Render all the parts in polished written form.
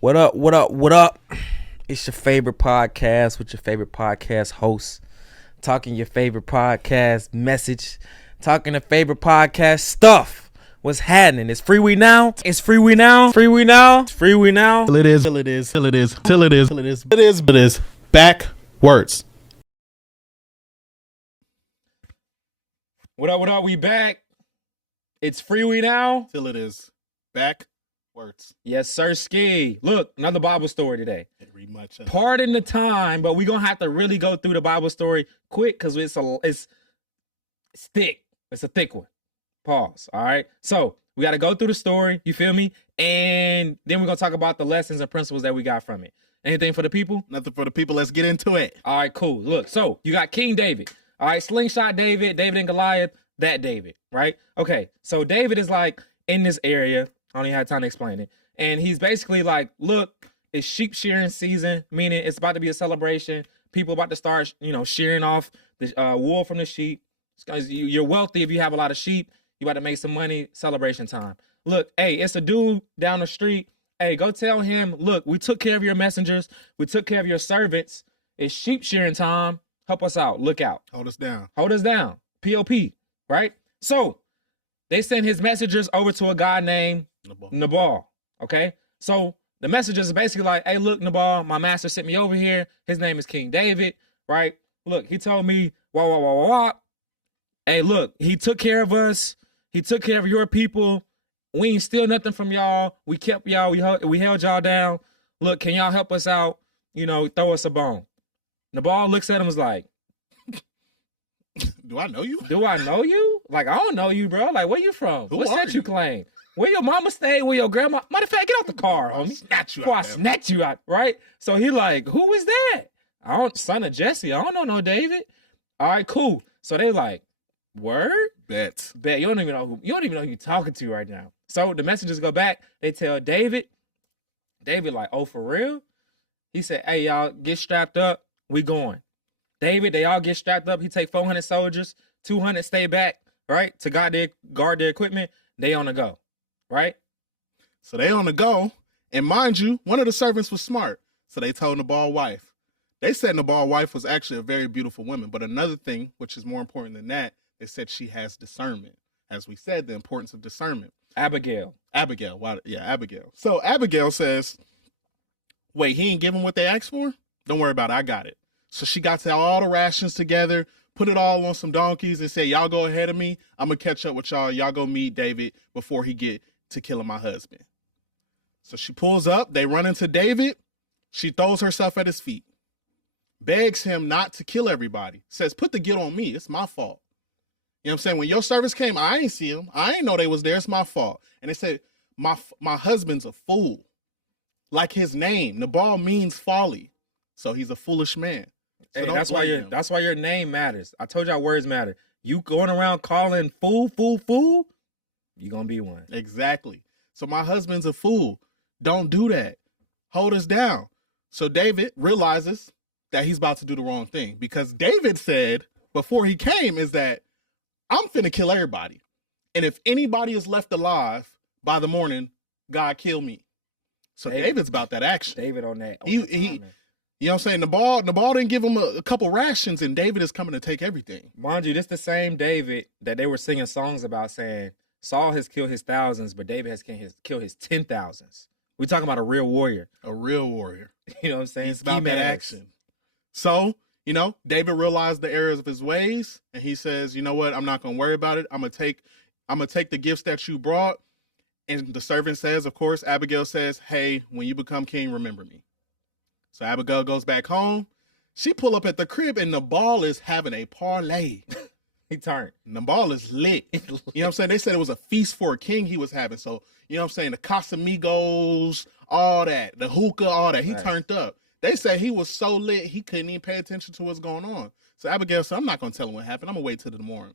What up, what up, what up? It's your favorite podcast with your favorite podcast host. Talking your favorite podcast message. Talking the favorite podcast stuff. What's happening? It's Freewenow. It's Freewenow. Freewenow. It's Freewenow. Till it is. Till it is. Till it is. Till it is. Till it is. It is. It is. Backwards. What up, what up? We back. It's Freewenow. Till it is. Backwards. Yes, sir, ski. Look, another Bible story today. Very much. Pardon the time, but we're going to have to really go through the Bible story quick because it's thick. It's a thick one. Pause. All right. So we got to go through the story. You feel me? And then we're going to talk about the lessons and principles that we got from it. Anything for the people? Nothing for the people. Let's get into it. All right, cool. Look, so you got King David. All right, slingshot David, David and Goliath, that David, right? Okay, so David is like in this area. I don't even have time to explain it. And he's basically like, look, it's sheep shearing season, meaning it's about to be a celebration. People about to start, shearing off the wool from the sheep. Because you're wealthy if you have a lot of sheep. You about to make some money, celebration time. Look, hey, it's a dude down the street. Hey, go tell him, look, we took care of your messengers. We took care of your servants. It's sheep shearing time. Help us out. Look out. Hold us down. Hold us down. P.O.P., right? So they send his messengers over to a guy named Nabal, okay? So the messengers is basically like, hey, look, Nabal, my master sent me over here. His name is King David, right? Look, he told me, wah. Hey, look, he took care of us. He took care of your people. We ain't steal nothing from y'all. We kept y'all. We held y'all down. Look, can y'all help us out? Throw us a bone. Nabal looks at him and is like, do I know you? Do I know you? Like, I don't know you, bro. Like, where you from? What set you claim? Where your mama stay? Where your grandma? Matter of fact, get out the car, homie. Before I snatch you out, right? So he like, who is that? Son of Jesse. I don't know no David. All right, cool. So they like, word? Bet. You don't even know who you're talking to right now. So the messengers go back. They tell David. David like, oh, for real? He said, hey, y'all, get strapped up. We going. David, they all get strapped up. He take 400 soldiers. 200 stay back, right? To guard their equipment. They on the go, right? So they on the go. And mind you, one of the servants was smart. So they told Nabal's wife. They said Nabal's wife was actually a very beautiful woman. But another thing, which is more important than that, they said she has discernment. As we said, the importance of discernment. Abigail. Wow. Yeah, Abigail. So Abigail says, wait, he ain't giving what they asked for? Don't worry about it. I got it. So she got all the rations together, put it all on some donkeys and said, y'all go ahead of me. I'm going to catch up with y'all. Y'all go meet David before he get to killing my husband. So she pulls up. They run into David. She throws herself at his feet, begs him not to kill everybody, says, put the guilt on me. It's my fault. You know what I'm saying? When your servants came, I ain't see them. I ain't know they was there. It's my fault. And they said, my husband's a fool. Like his name, Nabal means folly. So he's a foolish man. So hey, that's why your name matters. I told y'all words matter. You going around calling fool, you gonna be one. Exactly. So my husband's a fool. Don't do that. Hold us down. So David realizes that he's about to do the wrong thing because David said before he came is that I'm finna kill everybody. And if anybody is left alive by the morning, God kill me. So David's about that action. David on that. He you know what I'm saying? Nabal didn't give him a couple rations, and David is coming to take everything. Mind you, this the same David that they were singing songs about saying Saul has killed his thousands, but David has killed his 10,000s. We're talking about a real warrior. A real warrior. You know what I'm saying? It's about that action. So, David realized the errors of his ways, and he says, you know what? I'm not going to worry about it. I'm going to take the gifts that you brought. And the servant says, of course, Abigail says, hey, when you become king, remember me. So Abigail goes back home. She pull up at the crib and Nabal is having a parlay. He turned. Nabal is lit. You know what I'm saying? They said it was a feast for a king he was having. So, you know what I'm saying? The Casamigos, all that, the hookah, all that. He turned up. They said he was so lit, he couldn't even pay attention to what's going on. So Abigail said, I'm not going to tell him what happened. I'm going to wait till the morning.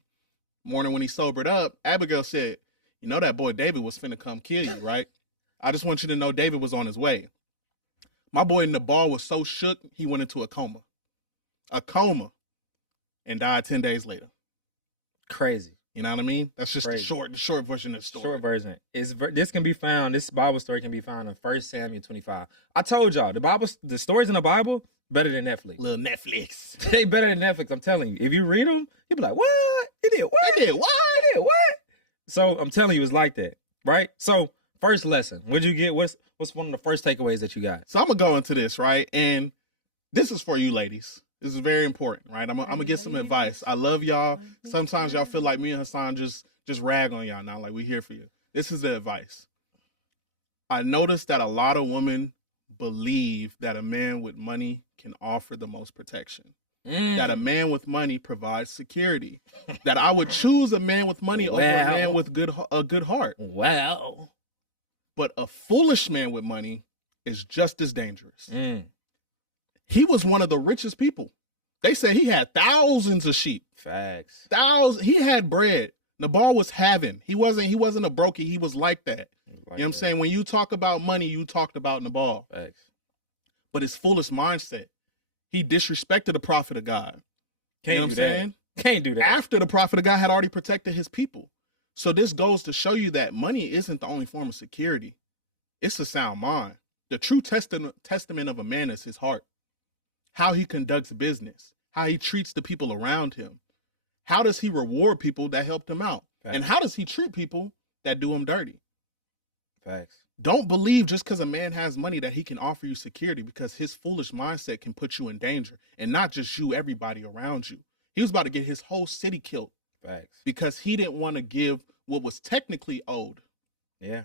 Morning when he sobered up, Abigail said, you know that boy David was finna come kill you, right? I just want you to know David was on his way. My boy Nabal was so shook, he went into a coma, and died 10 days later. Crazy. You know what I mean? That's just the Crazy. short version of the story. Short version. This can be found. This Bible story can be found in 1 Samuel 25. I told y'all the stories in the Bible better than Netflix. Little Netflix. They better than Netflix. I'm telling you. If you read them, you'll be like, what? He did what? They did what? He did what? So I'm telling you, it's like that, right? So first lesson. What'd you get? What's one of the first takeaways that you got? So I'm gonna go into this, right? And this is for you ladies. This is very important, right? I'm gonna get some advice. I love y'all. Sometimes y'all feel like me and Hassan just rag on y'all now, like we here for you. This is the advice. I noticed that a lot of women believe that a man with money can offer the most protection. That a man with money provides security. That I would choose a man with money over a man with a good heart. Well, but a foolish man with money is just as dangerous. He was one of the richest people. They said he had thousands of sheep. Facts. He had bread. Nabal was having. He wasn't a brokey. He was like that. You know what I'm saying? When you talk about money, you talked about Nabal. Facts. But his foolish mindset, he disrespected the prophet of God. Can't you know what I'm saying? Can't do that. After the prophet of God had already protected his people. So this goes to show you that money isn't the only form of security. It's a sound mind. The true testament of a man is his heart. How he conducts business. How he treats the people around him. How does he reward people that helped him out? Facts. And how does he treat people that do him dirty? Facts. Don't believe just because a man has money that he can offer you security, because his foolish mindset can put you in danger. And not just you, everybody around you. He was about to get his whole city killed. Facts. Because he didn't want to give what was technically owed. Yeah.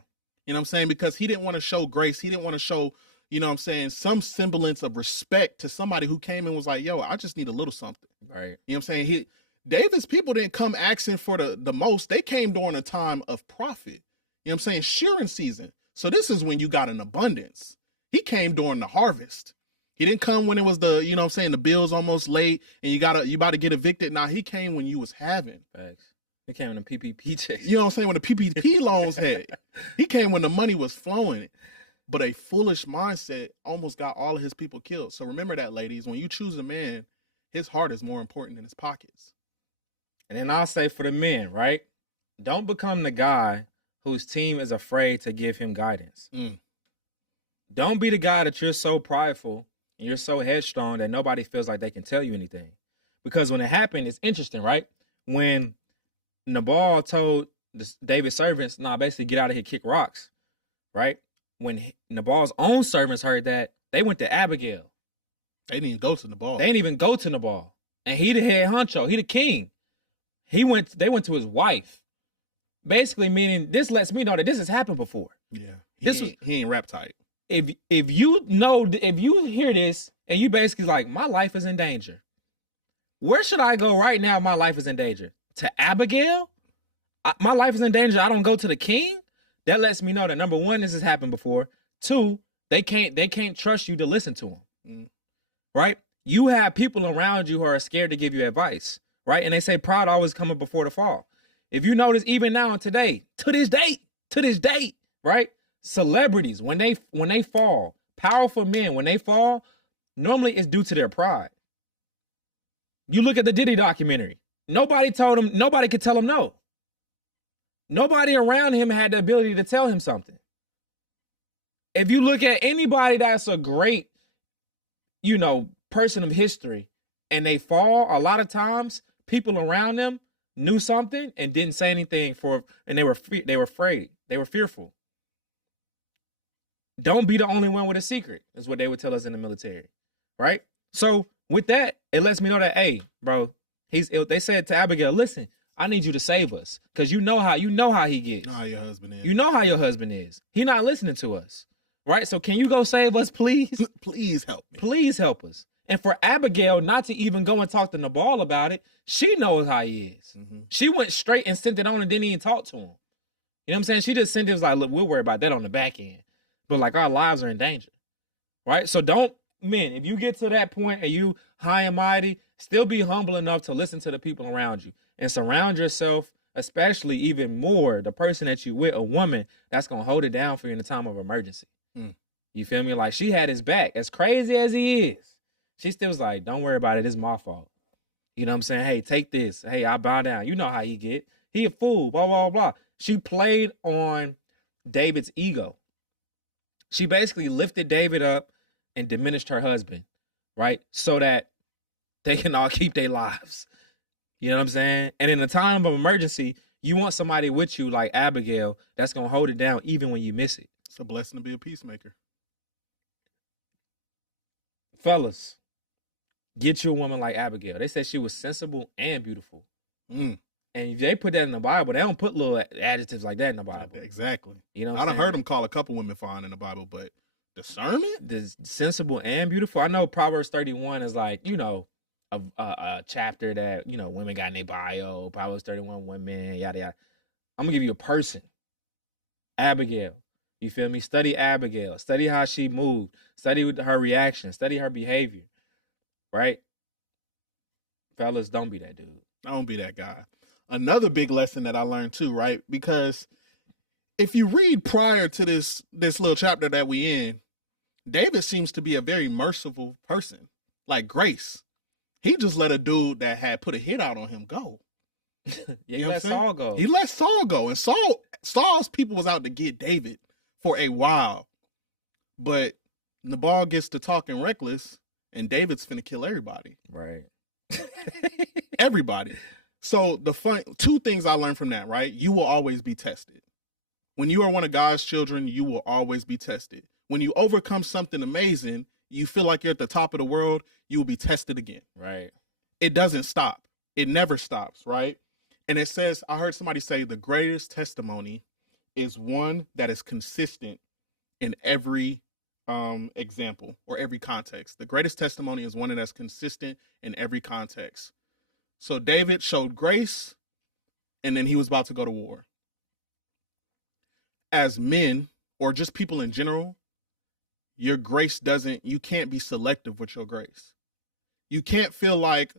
You know what I'm saying? Because he didn't want to show grace. He didn't want to show, you know what I'm saying, some semblance of respect to somebody who came and was like, yo, I just need a little something. Right. You know what I'm saying? David's people didn't come asking for the most. They came during a time of profit. You know what I'm saying? Shearing season. So this is when you got an abundance. He came during the harvest. He didn't come when it was the, you know what I'm saying, the bill's almost late and you about to get evicted. Nah, he came when you was having. Facts. He came when the PPP checks. You know what I'm saying? When the PPP loans had. He came when the money was flowing. But a foolish mindset almost got all of his people killed. So remember that, ladies. When you choose a man, his heart is more important than his pockets. And then I'll say for the men, right? Don't become the guy whose team is afraid to give him guidance. Don't be the guy that you're so prideful and you're so headstrong that nobody feels like they can tell you anything. Because when it happened, it's interesting, right? When Nabal told David's servants, nah, basically get out of here, kick rocks, right? When Nabal's own servants heard that, they went to Abigail. They didn't even go to Nabal. They didn't even go to Nabal. And he the head honcho. He the king. They went to his wife. Basically meaning this lets me know that this has happened before. Yeah. He ain't rap tight. If you hear this and you basically like, my life is in danger. Where should I go right now? My life is in danger. To Abigail? My life is in danger. I don't go to the king? That lets me know that number one, this has happened before. Two, they can't trust you to listen to them. Right? You have people around you who are scared to give you advice. Right? And they say pride always coming before the fall. If you notice, even now and today, to this date, right? Celebrities, when they fall, powerful men, when they fall, normally it's due to their pride. You look at the Diddy documentary. Nobody could tell him no. Nobody around him had the ability to tell him something. If you look at anybody that's a great, person of history, and they fall, a lot of times people around them knew something and didn't say anything and they were afraid. They were fearful. Don't be the only one with a secret, is what they would tell us in the military, right? So with that, it lets me know that, hey, bro, they said to Abigail, listen, I need you to save us, because you know how he gets. How your husband is. You know how your husband is. He not listening to us, right? So can you go save us, please? Please help me. Please help us. And for Abigail not to even go and talk to Nabal about it, she knows how he is. Mm-hmm. She went straight and sent it on and didn't even talk to him. You know what I'm saying? She just sent it, was like, look, we'll worry about that on the back end. But like, our lives are in danger, right? So men, if you get to that point and you high and mighty, still be humble enough to listen to the people around you and surround yourself, especially even more, the person that you with, a woman that's going to hold it down for you in the time of emergency. You feel me? Like, she had his back. As crazy as he is, she still was like, don't worry about it. It's my fault. You know what I'm saying? Hey, take this. Hey, I bow down. You know how he get. He a fool, blah, blah, blah. She played on David's ego. She basically lifted David up and diminished her husband, right? So that they can all keep their lives. You know what I'm saying? And in a time of emergency, you want somebody with you like Abigail that's going to hold it down even when you miss it. It's a blessing to be a peacemaker. Fellas, get you a woman like Abigail. They said she was sensible and beautiful. Mm. And if they put that in the Bible, they don't put little adjectives like that in the Bible. Exactly. You know, I done heard them call a couple women fine in the Bible, but discernment? The sensible and beautiful. I know Proverbs 31 is like, you know, a chapter that, you know, women got in their bio. Proverbs 31 women, yada yada. I'm gonna give you a person. Abigail. You feel me? Study Abigail. Study how she moved. Study her reaction. Study her behavior. Right? Fellas, don't be that dude. Don't be that guy. Another big lesson that I learned too, right? Because if you read prior to this little chapter that we in, David seems to be a very merciful person, like grace. He just let a dude that had put a hit out on him go. He let Saul go. He let Saul go, and Saul's people was out to get David for a while, but Nabal gets to talking reckless, and David's finna kill everybody. Right. Everybody. So two things I learned from that, right? You will always be tested. When you are one of God's children, you will always be tested. When you overcome something amazing, you feel like you're at the top of the world, you will be tested again. Right. It doesn't stop. It never stops, right? And it says, I heard somebody say the greatest testimony is one that is consistent in every example or every context. The greatest testimony is one that's consistent in every context. So David showed grace, and then he was about to go to war. As men, or just people in general, your grace you can't be selective with your grace. You can't feel like,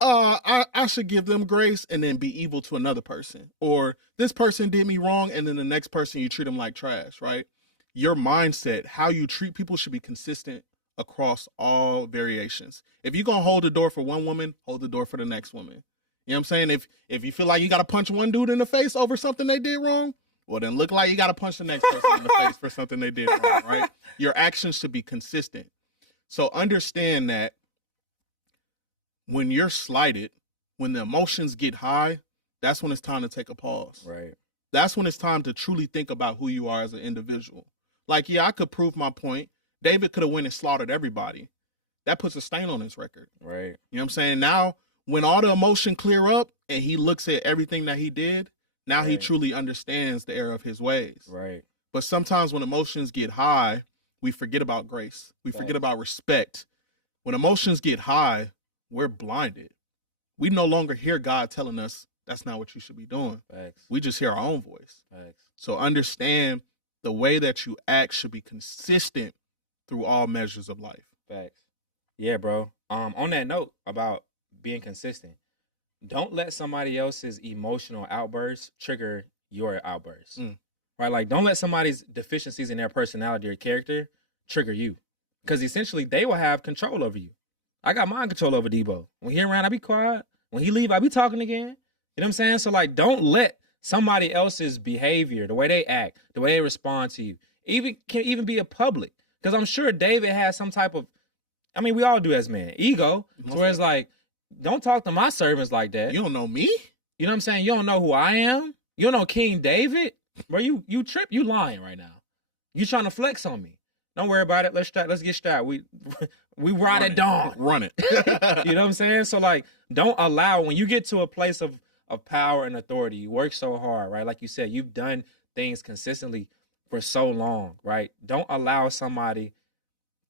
I should give them grace and then be evil to another person. Or this person did me wrong, and then the next person you treat them like trash, right? Your mindset, how you treat people should be consistent across all variations. If you're going to hold the door for one woman, hold the door for the next woman. You know what I'm saying? If you feel like you got to punch one dude in the face over something they did wrong, well, then look like you got to punch the next person in the face for something they did wrong, right? Your actions should be consistent. So understand that when you're slighted, when the emotions get high, that's when it's time to take a pause. Right. That's when it's time to truly think about who you are as an individual. Like, yeah, I could prove my point. David could have went and slaughtered everybody. That puts a stain on his record. Right. You know what I'm saying? Now, when all the emotion clear up and he looks at everything that he did, now he truly understands the error of his ways. Right. But sometimes when emotions get high, we forget about grace. We forget about respect. When emotions get high, we're blinded. We no longer hear God telling us that's not what you should be doing. Facts. We just hear our own voice. Facts. So understand the way that you act should be consistent through all measures of life. Facts. Yeah, bro. On that note about being consistent, don't let somebody else's emotional outbursts trigger your outbursts. Right? Like, don't let somebody's deficiencies in their personality or character trigger you. Because essentially, they will have control over you. I got mind control over Debo. When he around, I be quiet. When he leave, I be talking again. You know what I'm saying? So, like, don't let somebody else's behavior, the way they act, the way they respond to you, can even be a public. Because I'm sure David has some type of, I mean, we all do as men, ego. So where it's like, don't talk to my servants like that. You don't know me? You know what I'm saying? You don't know who I am? You don't know King David? Bro, you trip, you lying right now. You trying to flex on me. Don't worry about it. Let's get started. We ride at dawn. Run it. You know what I'm saying? So, like, don't allow, when you get to a place of power and authority, you work so hard, right? Like you said, you've done things consistently for so long, right? Don't allow somebody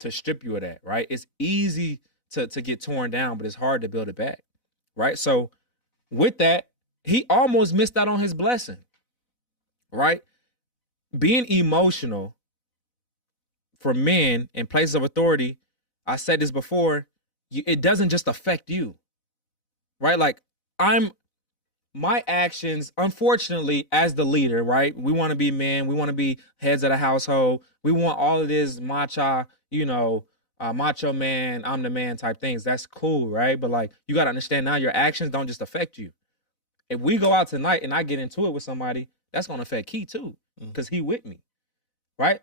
to strip you of that, right? It's easy to get torn down, but it's hard to build it back, right? So with that, he almost missed out on his blessing, right? Being emotional for men in places of authority, I said this before, it doesn't just affect you, right? Like, my actions, unfortunately, as the leader, right? We want to be men. We want to be heads of the household. We want all of this macho man, I'm the man type things. That's cool, right? But, like, you got to understand now your actions don't just affect you. If we go out tonight and I get into it with somebody, that's gonna affect Key too, because he with me, right?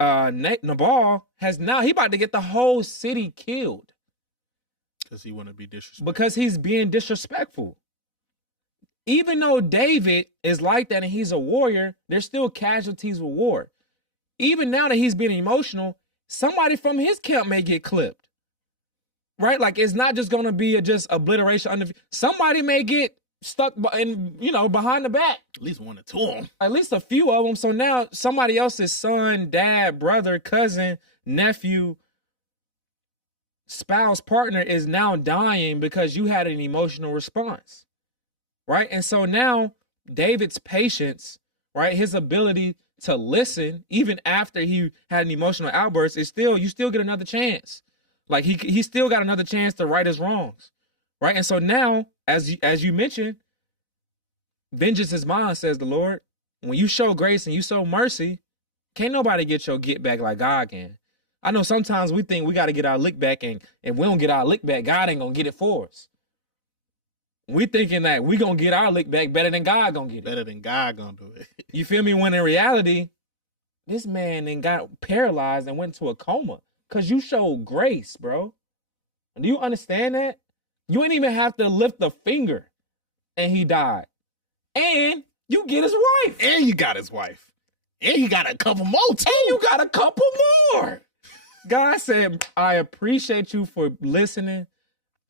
Nabal has now he about to get the whole city killed because he want to be disrespectful. because he's being disrespectful. Even though David is like that and he's a warrior, there's still casualties with war. Even now that he's being emotional, somebody from his camp may get clipped. Right? Like, it's not just going to be just obliteration. Somebody may get stuck in, behind the back. At least one or two of them. At least a few of them. So now somebody else's son, dad, brother, cousin, nephew, spouse, partner is now dying because you had an emotional response. Right? And so now David's patience, right, his ability to listen, even after he had an emotional outburst, is you still get another chance. Like he still got another chance to right his wrongs. Right? And so now, as you mentioned, vengeance is mine, says the Lord. When you show grace and you show mercy, can't nobody get your get back like God can. I know sometimes we think we got to get our lick back, and if we don't get our lick back, God ain't going to get it for us. We thinking that we gonna get our lick back better than God gonna get it. Better than God gonna do it. You feel me? When in reality, this man then got paralyzed and went to a coma because you showed grace, bro. Do you understand that? You ain't even have to lift a finger, and he died. And you get his wife. And you got his wife. And you got a couple more too. And you got a couple more. God said, I appreciate you for listening,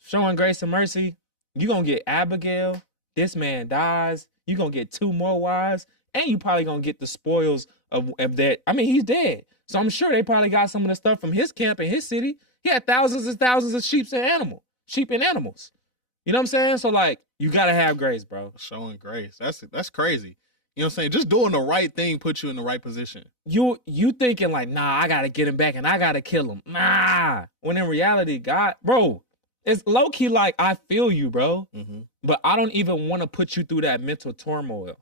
showing grace and mercy. You're going to get Abigail. This man dies. You're going to get 2 more wives. And you probably going to get the spoils of that. I mean, he's dead. So I'm sure they probably got some of the stuff from his camp in his city. He had thousands and thousands of sheep and animals. You know what I'm saying? So, like, you got to have grace, bro. Showing grace. That's crazy. You know what I'm saying? Just doing the right thing puts you in the right position. You thinking like, nah, I got to get him back and I got to kill him. Nah. When in reality, God, bro, it's low-key like, I feel you, bro. Mm-hmm. But I don't even want to put you through that mental turmoil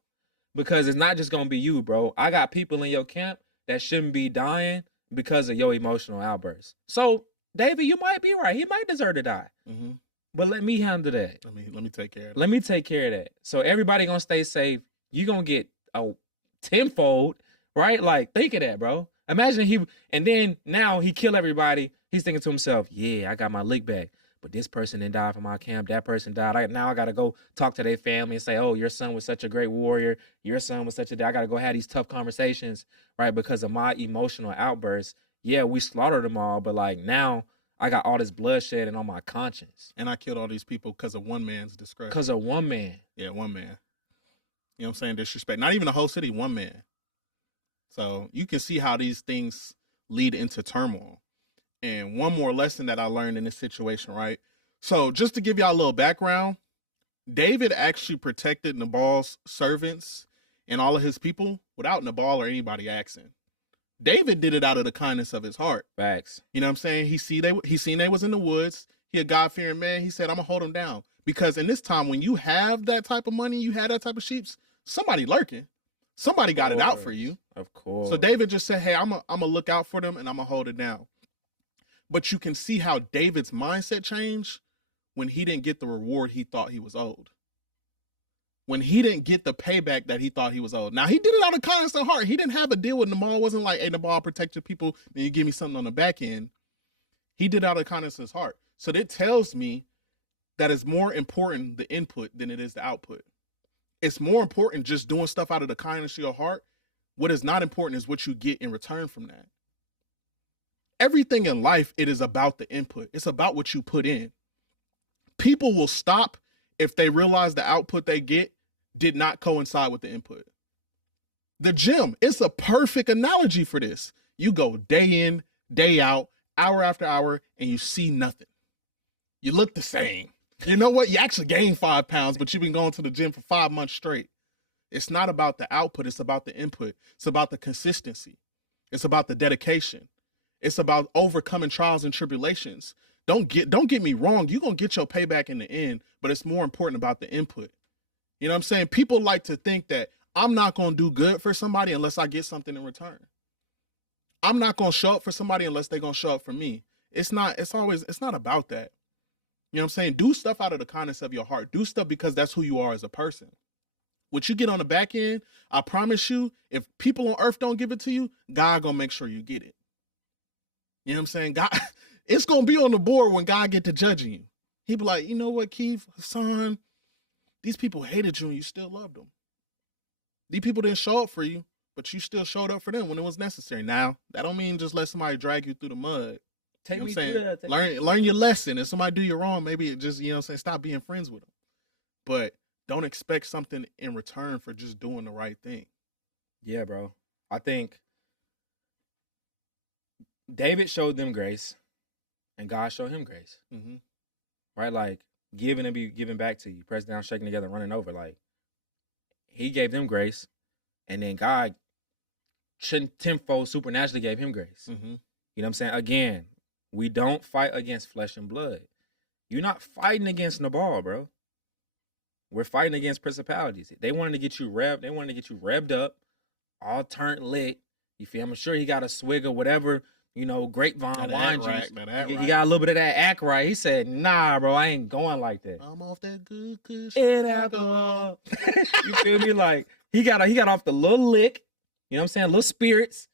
because it's not just going to be you, bro. I got people in your camp that shouldn't be dying because of your emotional outbursts. So, David, you might be right. He might deserve to die. Mm-hmm. But let me handle that. Let me take care of that. Let me take care of that. So everybody going to stay safe. You going to get a tenfold, right? Like, think of that, bro. Imagine and then now he kill everybody. He's thinking to himself, yeah, I got my lick back. But this person didn't die from my camp. That person died. Now I got to go talk to their family and say, oh, your son was such a great warrior. Your son was such a... I got to go have these tough conversations, right? Because of my emotional outbursts. Yeah, we slaughtered them all. But like now I got all this bloodshed and on my conscience. And I killed all these people because of one man's discretion. Because of one man. Yeah, one man. You know what I'm saying? Disrespect. Not even the whole city, one man. So you can see how these things lead into turmoil. And one more lesson that I learned in this situation, right? So just to give y'all a little background, David actually protected Nabal's servants and all of his people without Nabal or anybody asking. David did it out of the kindness of his heart. Facts. You know what I'm saying? He seen they was in the woods. He a God-fearing man. He said, I'm going to hold them down. Because in this time, when you have that type of money, you have that type of sheep, somebody lurking. Somebody got it out for you. Of course. So David just said, hey, I'm going to look out for them and I'm going to hold it down. But you can see how David's mindset changed when he didn't get the reward he thought he was owed. When he didn't get the payback that he thought he was owed. Now, he did it out of kindness of heart. He didn't have a deal with Nabal. It wasn't like, hey, Nabal, protect your people, then you give me something on the back end. He did it out of kindness of his heart. So that tells me that it's more important the input than it is the output. It's more important just doing stuff out of the kindness of your heart. What is not important is what you get in return from that. Everything in life, it is about the input. It's about what you put in. People will stop if they realize the output they get did not coincide with the input. The gym, it's a perfect analogy for this. You go day in, day out, hour after hour, and you see nothing. You look the same. You know what? You actually gained 5 pounds, but you've been going to the gym for 5 months straight. It's not about the output. It's about the input. It's about the consistency. It's about the dedication. It's about overcoming trials and tribulations. Don't get me wrong. You're going to get your payback in the end, but it's more important about the input. You know what I'm saying? People like to think that I'm not going to do good for somebody unless I get something in return. I'm not going to show up for somebody unless they're going to show up for me. It's not about that. You know what I'm saying? Do stuff out of the kindness of your heart. Do stuff because that's who you are as a person. What you get on the back end, I promise you, if people on earth don't give it to you, God gonna make sure you get it. You know what I'm saying? God, it's gonna be on the board when God get to judging you. He be like, you know what, Keith, son, these people hated you and you still loved them. These people didn't show up for you, but you still showed up for them when it was necessary. Now, that don't mean just let somebody drag you through the mud. Take You know me what I'm through saying? that. Learn your lesson. If somebody do you wrong, maybe it just, you know what I'm saying, stop being friends with them. But don't expect something in return for just doing the right thing. Yeah, bro. I think David showed them grace, and God showed him grace. Mm-hmm. Right? Like, giving and be given back to you. Pressed down, shaking together, running over. Like, he gave them grace, and then God tenfold supernaturally gave him grace. Mm-hmm. You know what I'm saying? Again, we don't fight against flesh and blood. You're not fighting against Nabal, bro. We're fighting against principalities. They wanted to get you revved. They wanted to get you revved up, all turned lit. You feel? I'm sure he got a swig of whatever, you know, grapevine wine juice. He got a little bit of that act right. He said, "Nah, bro, I ain't going like that. I'm off that good kush and alcohol." You feel me? Like he got off the little lick. You know what I'm saying? Little spirits.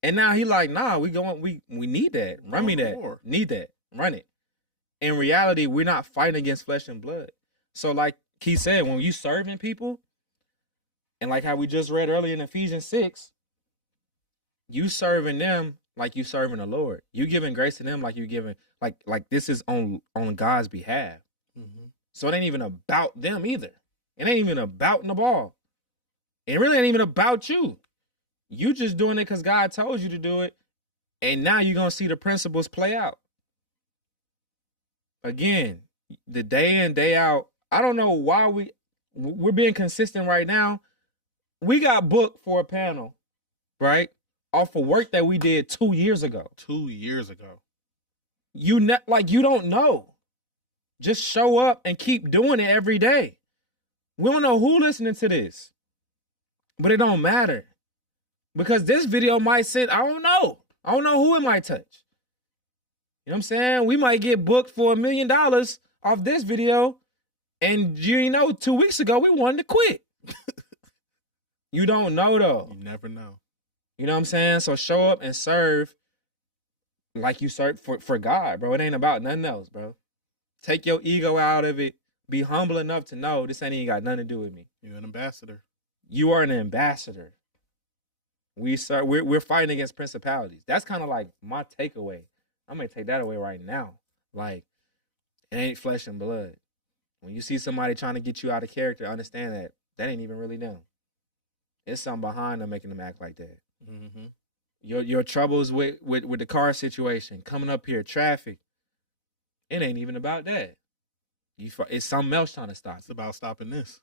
And now he like, nah, we need that. Run me that. More. Need that. Run it. In reality, we're not fighting against flesh and blood. So like he said, when you serving people, and like how we just read earlier in Ephesians 6, you serving them like you serving the Lord. You giving grace to them like you giving, like this is on God's behalf. Mm-hmm. So it ain't even about them either. It ain't even about Nabal. It really ain't even about you. You just doing it because God told you to do it. And now you're going to see the principles play out. Again, the day in, day out, I don't know why we're being consistent right now. We got booked for a panel, right? Off of work that we did 2 years ago. 2 years ago. You don't know. Just show up and keep doing it every day. We don't know who listening to this, but it don't matter. Because this video might sit, I don't know who it might touch. You know what I'm saying? We might get booked for $1 million off this video. And you know, 2 weeks ago, we wanted to quit. You don't know, though. You never know. You know what I'm saying? So show up and serve like you serve for God, bro. It ain't about nothing else, bro. Take your ego out of it. Be humble enough to know this ain't even got nothing to do with me. You're an ambassador. You are an ambassador. We're fighting against principalities. That's kind of like my takeaway. I'm gonna take that away right now. Like, it ain't flesh and blood. When you see somebody trying to get you out of character, understand that ain't even really them. It's something behind them making them act like that. Mm-hmm. Your troubles with the car situation, coming up here, traffic. It ain't even about that. It's something else trying to stop. It's about stopping this.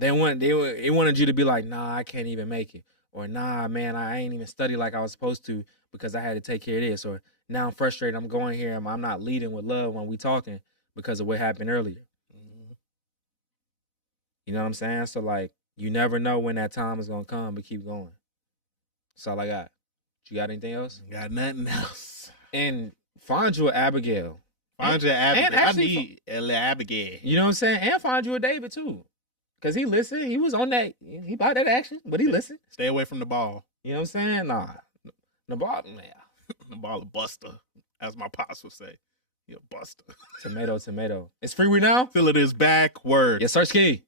It wanted you to be like, nah, I can't even make it. Or nah, man, I ain't even study like I was supposed to because I had to take care of this. Or now I'm frustrated. I'm going here and I'm not leading with love when we talking because of what happened earlier. Mm-hmm. You know what I'm saying? So like, you never know when that time is gonna come, but keep going. That's all I got. You got anything else? Got nothing else. And find you an Abigail. Find you an Abigail. Actually, I need Abigail. You know what I'm saying? And find you a David too. Cause he listened. He was on that. He bought that action, but he listened. Stay away from the ball. You know what I'm saying? Nah. The ball, man. The ball a buster, as my pops would say. He a buster. Tomato. It's Freewenow. Feel it is backward. Yes, sir, Ski.